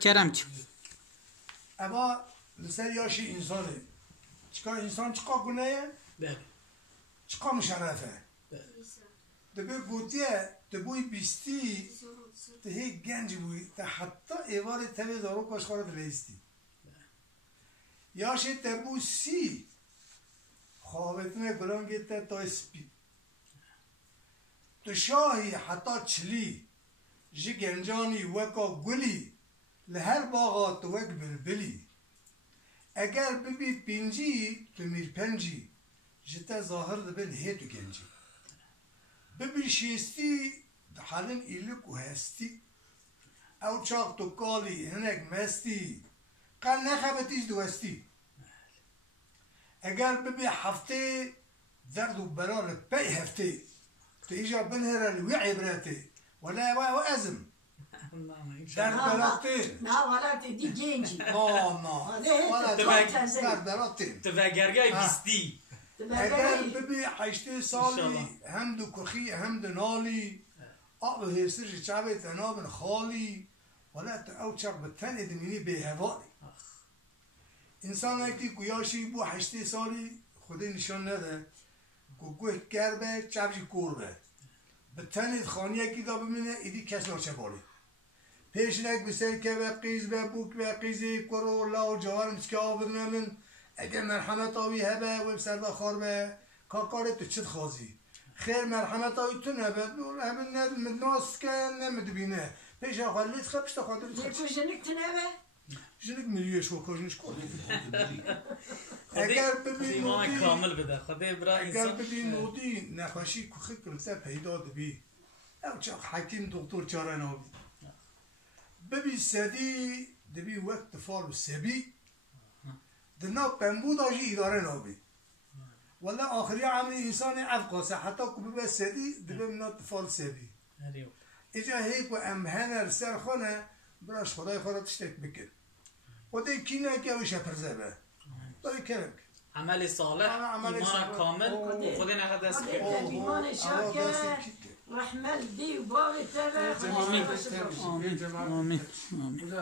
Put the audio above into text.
کرم چی اما لسر یاشی انسانه چکا انسان چکا گناه چکا مشرفه دبی گوتیه دبوی بیستی ده هی گنج بوی ده حتی ایوار تبی زارو کاشخارت لیستی یاشی دبو سی خوابتنه گلان گیته تا اسپی تو شاهی حتی چلی جی گنجانی وکا گلی لهر باغا تو وک بلبلی اگر ببی پینجی تو میر پنجی جتا ظاهر دبل هی تو گنجی ببی شیستی حالن ایلک و هستی او چاق تو کالی هنک مستی قل نخبتیش دوستی اگر ببی هفته درد و بلال پی هفته تو ایجا بنهر الوی عبراته ولا و ازم درد بلاته نه ولا دی گنجی نه ولا درد بلاته تو وگرگای بیستی اگر ببی 8 سالی هم دو کخی هم دو نالی آب هرسرش چعبه تنابن خالی ولا تو او چاق بتن ادمینی به هوایی انسان ایتی گویاشی بو 8 سالی خودی نشان نده گوه گربه چبجی کوربه بتن خانیه کی دا بمینه ایدی کس ناچه بالی پیشنک بسر که به قیز به بوک به قیزی کرو لاو جوارم سکه آبرنه من اگر مرحمت آوی هبه و بسرده خاربه کاکاره تو چت خوازی خیر مرحمت آوی تو نبه دور همین ند مدناس که نمید بینه پیش آخوالیت خبشت خاطر خبشت جنک تنبه؟ جنک ملیوش و کاجنش کنی اگر ببین نودی کامل بده خدا برای اگر ببین نودی نخواشی کخی کنسه پیدا دبی او چاق حکیم دکتر چاره نابی ببی سدی دبی وقت فارو سبی دنا بمبو داجی اداره نابی ولا آخری عمل انسان افقاسه حتی که ببی سدی دبی منات فارو سبی ایجا هیک و امهنر سر خونه براش خدای خورا تشتک بکن خدای کی نه که اوشه پرزبه داری کرم عمل صالح ایمان کامل خدا نخد دست کنه ایمان شاکر رحمت دی و باغ تبه آمین آمین آمین